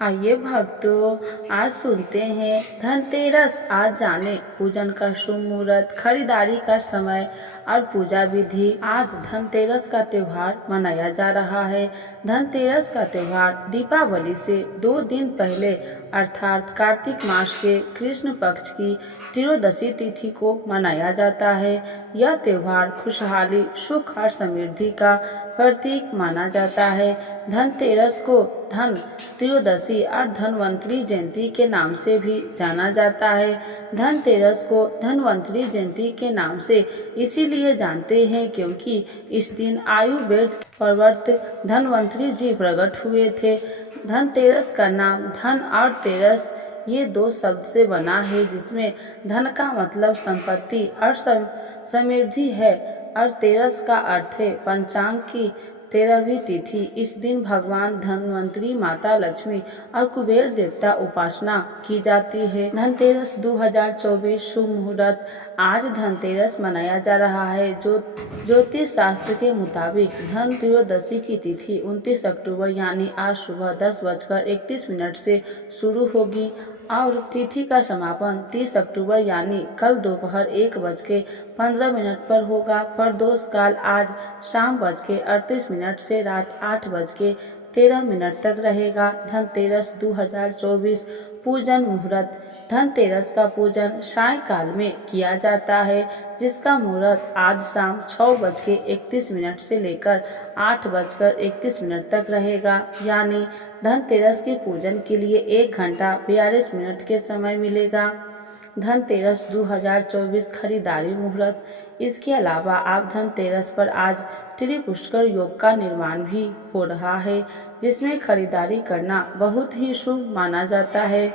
आइए भक्तों, आज सुनते हैं धनतेरस। आज जाने पूजन का शुभ मुहूर्त, खरीदारी का समय और पूजा विधि। आज धनतेरस का त्योहार मनाया जा रहा है। धनतेरस का त्योहार दीपावली से 2 दिन पहले अर्थात कार्तिक मास के कृष्ण पक्ष की त्रयोदशी तिथि को मनाया जाता है। यह त्योहार खुशहाली, सुख और समृद्धि का प्रतीक माना जाता है। धनतेरस को धन त्रयोदशी और धनवंतरी जयंती के नाम से भी जाना जाता है। धनतेरस को धनवंतरी जयंती के नाम से इसीलिए जानते हैं क्योंकि इस दिन आयुर्वेद प्रवर्त धनवंतरी जी प्रकट हुए थे। धनतेरस का नाम धन और तेरस ये 2 शब्द से बना है, जिसमें धन का मतलब संपत्ति और समृद्धि है और तेरस का अर्थ है पंचांग की 13वीं तिथि। इस दिन भगवान धनवंतरी, माता लक्ष्मी और कुबेर देवता उपासना की जाती है। धनतेरस 2024 शुभ मुहूर्त। आज धनतेरस मनाया जा रहा है। ज्योतिष शास्त्र के मुताबिक धन त्रयोदशी की तिथि 29 अक्टूबर यानी आज सुबह 10:31 से शुरू होगी और तिथि का समापन 30 अक्टूबर यानी कल दोपहर 1:15 पर होगा। प्रदोष काल आज शाम 1:38 से रात 8:13 तक रहेगा। धनतेरस 2024 पूजन मुहूर्त। धनतेरस का पूजन सायंकाल में किया जाता है, जिसका मुहूर्त आज शाम 6:31 से लेकर 8:31 तक रहेगा। यानी धनतेरस के पूजन के लिए 1 घंटा 42 मिनट के समय मिलेगा। धनतेरस 2024 खरीदारी मुहूर्त। इसके अलावा आप धनतेरस पर आज त्रिपुष्कर योग का निर्माण भी हो रहा है, जिसमें खरीदारी करना बहुत ही शुभ माना जाता है।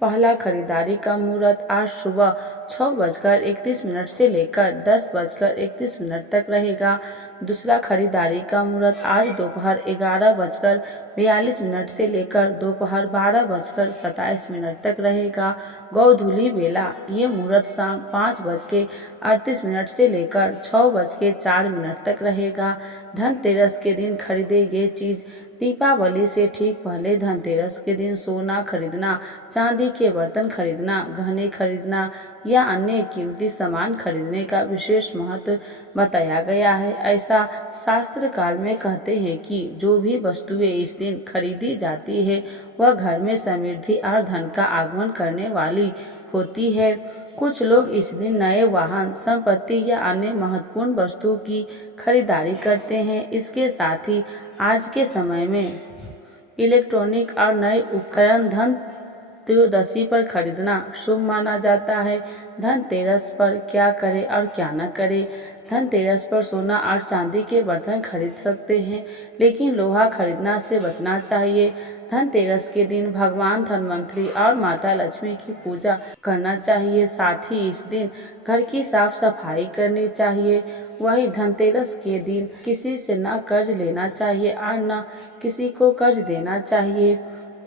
पहला खरीदारी का मुहूर्त आज सुबह 6:31 से लेकर 10:31 तक रहेगा। दूसरा खरीदारी का मुहूर्त आज दोपहर 11:42 से लेकर दोपहर 12:27 तक रहेगा। गोधूली बेला ये मुहूर्त शाम 5:38 से लेकर 6:04 तक रहेगा। धनतेरस के दिन खरीदे ये चीज। दीपावली से ठीक पहले धनतेरस के दिन सोना खरीदना, चांदी के बर्तन खरीदना, गहने खरीदना या अन्य कीमती सामान खरीदने का विशेष महत्व बताया गया है। ऐसा शास्त्र काल में कहते हैं कि जो भी वस्तुएं इस दिन खरीदी जाती है वह घर में समृद्धि और धन का आगमन करने वाली होती है। कुछ लोग इस दिन नए वाहन, संपत्ति या अन्य महत्वपूर्ण वस्तुओं की खरीदारी करते हैं। इसके साथ ही आज के समय में इलेक्ट्रॉनिक और नए उपकरण धन त्रयोदशी पर खरीदना शुभ माना जाता है। धनतेरस पर क्या करें और क्या न करें। धनतेरस पर सोना और चांदी के बर्तन खरीद सकते हैं, लेकिन लोहा खरीदना से बचना चाहिए। धनतेरस के दिन भगवान धनवंतरी और माता लक्ष्मी की पूजा करना चाहिए। साथ ही इस दिन घर की साफ सफाई करनी चाहिए। वही धनतेरस के दिन किसी से न कर्ज लेना चाहिए और न किसी को कर्ज देना चाहिए।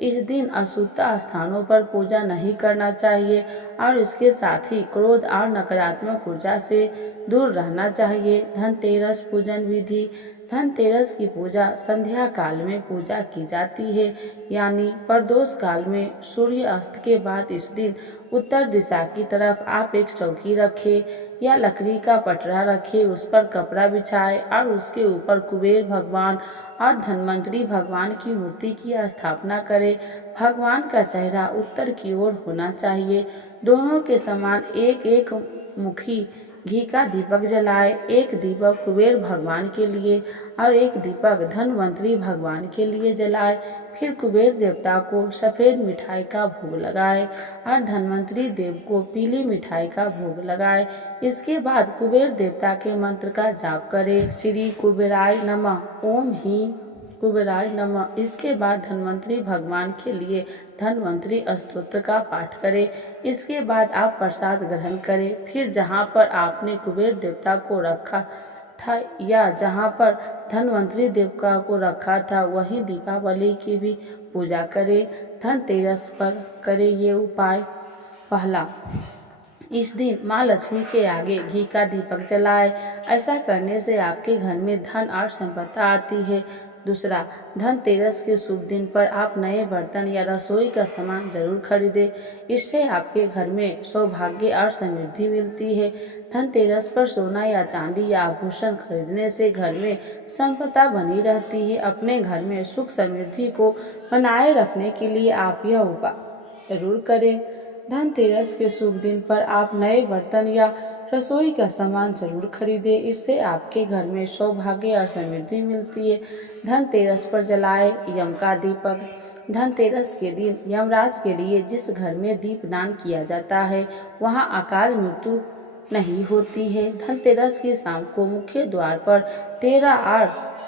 इस दिन अशुद्ध स्थानों पर पूजा नहीं करना चाहिए और इसके साथ ही क्रोध और नकारात्मक ऊर्जा से दूर रहना चाहिए। धनतेरस पूजन विधि। धनतेरस की पूजा संध्या काल में पूजा की जाती है, यानी प्रदोष काल में सूर्य अस्त के बाद। इस दिन उत्तर दिशा की तरफ आप एक चौकी रखें या लकड़ी का पटरा रखें, उस पर कपड़ा बिछाएं और उसके ऊपर कुबेर भगवान और धनवंतरी भगवान की मूर्ति की स्थापना करें। भगवान का चेहरा उत्तर की ओर होना चाहिए। दोनों के समान एक एक मुखी घी का दीपक जलाए। एक दीपक कुबेर भगवान के लिए और एक दीपक धनवंतरी भगवान के लिए जलाए। फिर कुबेर देवता को सफ़ेद मिठाई का भोग लगाए और धनवंतरी देव को पीली मिठाई का भोग लगाए। इसके बाद कुबेर देवता के मंत्र का जाप करें। श्री कुबेराय नमः, ओम ही कुबेराय नमः। इसके बाद धनवंतरी भगवान के लिए धनवंतरी स्तोत्र का पाठ करें। इसके बाद आप प्रसाद ग्रहण करें। फिर जहाँ पर आपने कुबेर देवता को रखा था या जहाँ पर धनवंतरी देवता को रखा था वहीं दीपावली की भी पूजा करें। धनतेरस पर करें ये उपाय। पहला, इस दिन माँ लक्ष्मी के आगे घी का दीपक जलाए। ऐसा करने से आपके घर में धन और संपदा आती है। दूसरा, धनतेरस के शुभ दिन पर आप नए बर्तन या रसोई का सामान जरूर खरीदें। इससे आपके घर में सौभाग्य और समृद्धि मिलती है। धनतेरस पर सोना या चांदी या आभूषण खरीदने से घर में संपदा बनी रहती है। अपने घर में सुख समृद्धि को बनाए रखने के लिए आप यह उपाय जरूर करें। धनतेरस के शुभ दिन पर आप नए बर्तन या रसोई का सामान जरूर खरीदें। इससे आपके घर में सौभाग्य और समृद्धि मिलती है। धनतेरस पर जलाए यम का दीपक। धनतेरस के दिन यमराज के लिए जिस घर में दीपदान किया जाता है वहां अकाल मृत्यु नहीं होती है। धनतेरस की शाम को मुख्य द्वार पर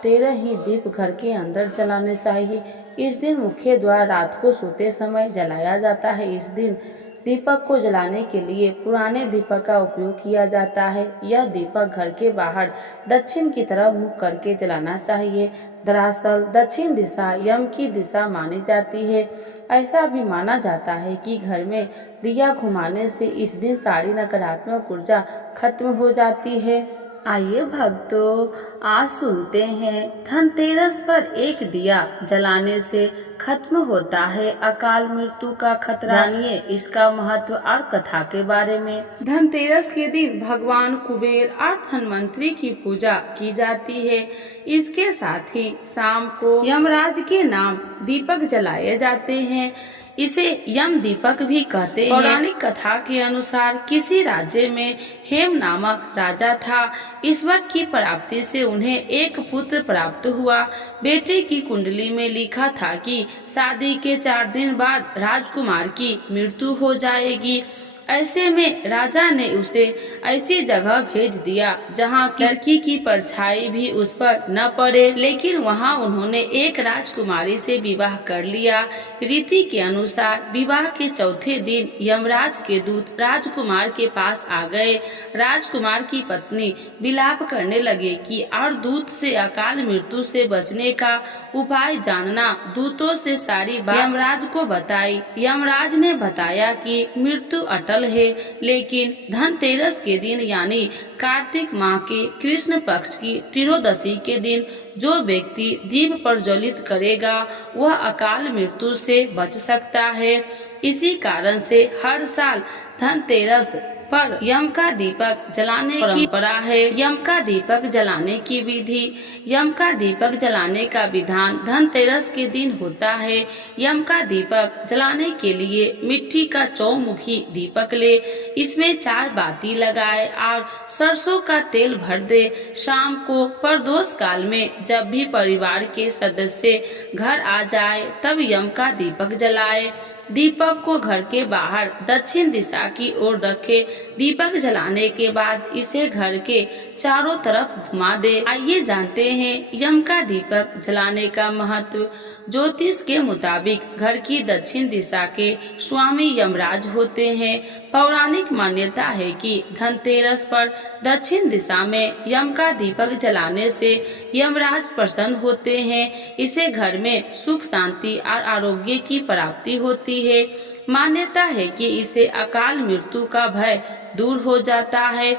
13 ही दीप घर के अंदर जलाने चाहिए। इस दिन मुख्य द्वार रात को सोते समय जलाया जाता है। इस दिन दीपक को जलाने के लिए पुराने दीपक का उपयोग किया जाता है। यह दीपक घर के बाहर दक्षिण की तरफ मुख करके जलाना चाहिए। दरअसल दक्षिण दिशा यम की दिशा मानी जाती है। ऐसा भी माना जाता है कि घर में दिया घुमाने से इस दिन सारी नकारात्मक ऊर्जा खत्म हो जाती है। आइए भक्तों, आज सुनते हैं धनतेरस पर एक दिया जलाने से खत्म होता है अकाल मृत्यु का खतरा। जानिए इसका महत्व और कथा के बारे में। धनतेरस के दिन भगवान कुबेर और धनवंतरी की पूजा की जाती है। इसके साथ ही शाम को यमराज के नाम दीपक जलाए जाते हैं। इसे यम दीपक भी कहते हैं। पौराणिक कथा के अनुसार किसी राज्य में हेम नामक राजा था। ईश्वर की प्राप्ति से उन्हें एक पुत्र प्राप्त हुआ। बेटे की कुंडली में लिखा था कि शादी के 4 दिन बाद राजकुमार की मृत्यु हो जाएगी। ऐसे में राजा ने उसे ऐसी जगह भेज दिया जहां लड़की की परछाई भी उस पर न पड़े। लेकिन वहां उन्होंने एक राजकुमारी से विवाह कर लिया। रीति के अनुसार विवाह के चौथे दिन यमराज के दूत राजकुमार के पास आ गए। राजकुमार की पत्नी विलाप करने लगे कि और दूत से अकाल मृत्यु से बचने का उपाय जानना। दूतों से सारी बात यमराज को बताई। यमराज ने बताया कि मृत्यु अटल है, लेकिन धनतेरस के दिन यानी कार्तिक माह के कृष्ण पक्ष की त्रयोदशी के दिन जो व्यक्ति दीप प्रज्वलित करेगा वह अकाल मृत्यु से बच सकता है। इसी कारण से हर साल धनतेरस पर यम का दीपक जलाने की परंपरा है। यम का दीपक जलाने की विधि। यम का दीपक जलाने का विधान धनतेरस के दिन होता है। यम का दीपक जलाने के लिए मिट्टी का चौमुखी दीपक ले, इसमें 4 बाती लगाए और सरसों का तेल भर दे। शाम को प्रदोष काल में जब भी परिवार के सदस्य घर आ जाए तब यम का दीपक जलाए। दीपक को घर के बाहर दक्षिण दिशा की ओर रखे। दीपक जलाने के बाद इसे घर के चारों तरफ घुमा दे। आइए जानते हैं यम का दीपक जलाने का महत्व। ज्योतिष के मुताबिक घर की दक्षिण दिशा के स्वामी यमराज होते हैं। पौराणिक मान्यता है कि धनतेरस पर दक्षिण दिशा में यम का दीपक जलाने से यमराज प्रसन्न होते हैं। इसे घर में सुख शांति और आरोग्य की प्राप्ति होती है। मान्यता है कि इसे अकाल मृत्यु का भय दूर हो जाता है।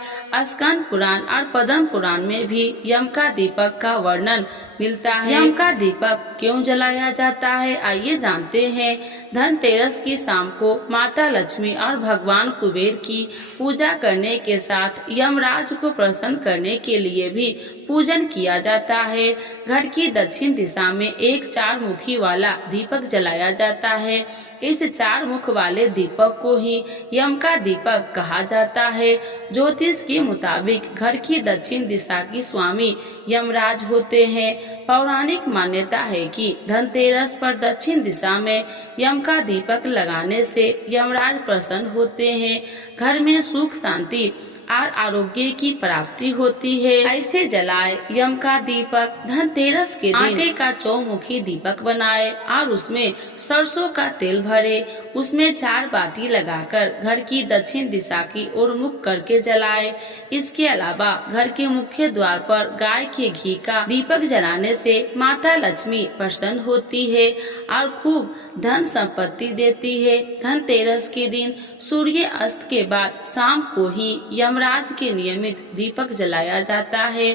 स्कंद पुराण और पद्म पुराण में भी यम का दीपक का वर्णन मिलता है। यम का दीपक क्यों जलाया जाता है, आइए जानते हैं। धनतेरस की शाम को माता लक्ष्मी और भगवान कुबेर की पूजा करने के साथ यमराज को प्रसन्न करने के लिए भी पूजन किया जाता है। घर की दक्षिण दिशा में एक 4 मुखी वाला दीपक जलाया जाता है। इस 4 मुख वाले दीपक को ही यम का दीपक कहा जाता है। ज्योतिष के मुताबिक घर की दक्षिण दिशा की स्वामी यमराज होते हैं। पौराणिक मान्यता है कि धनतेरस पर दक्षिण दिशा में यम का दीपक लगाने से यमराज प्रसन्न होते हैं। घर में सुख शांति और आरोग्य की प्राप्ति होती है। ऐसे जलाए यम का दीपक। धनतेरस के दिन आटे का चौमुखी दीपक बनाए और उसमें सरसों का तेल भरे। उसमें 4 बाती लगाकर घर की दक्षिण दिशा की ओर मुख करके जलाए। इसके अलावा घर के मुख्य द्वार पर गाय के घी का दीपक जलाने से माता लक्ष्मी प्रसन्न होती है और खूब धन संपत्ति देती है। धनतेरस के दिन सूर्य अस्त के बाद शाम को ही यमराज के नियमित दीपक जलाया जाता है।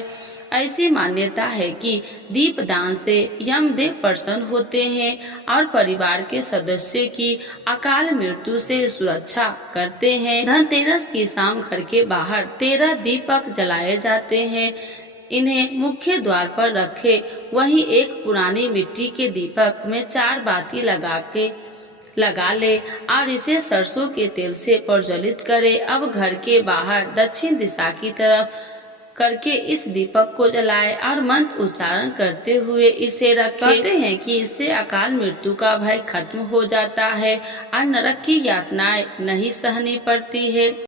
ऐसी मान्यता है कि दीपदान से यमदेव प्रसन्न होते हैं और परिवार के सदस्यों की अकाल मृत्यु से सुरक्षा करते हैं। धनतेरस की शाम घर के बाहर 13 दीपक जलाए जाते हैं। इन्हें मुख्य द्वार पर रखे, वहीं एक पुरानी मिट्टी के दीपक में 4 बाती लगा ले और इसे सरसों के तेल से प्रज्वलित करे। अब घर के बाहर दक्षिण दिशा की तरफ करके इस दीपक को जलाए और मंत्र उच्चारण करते हुए इसे रखें। कहते हैं कि इससे अकाल मृत्यु का भय खत्म हो जाता है और नरक की यातनाएं नहीं सहनी पड़ती है।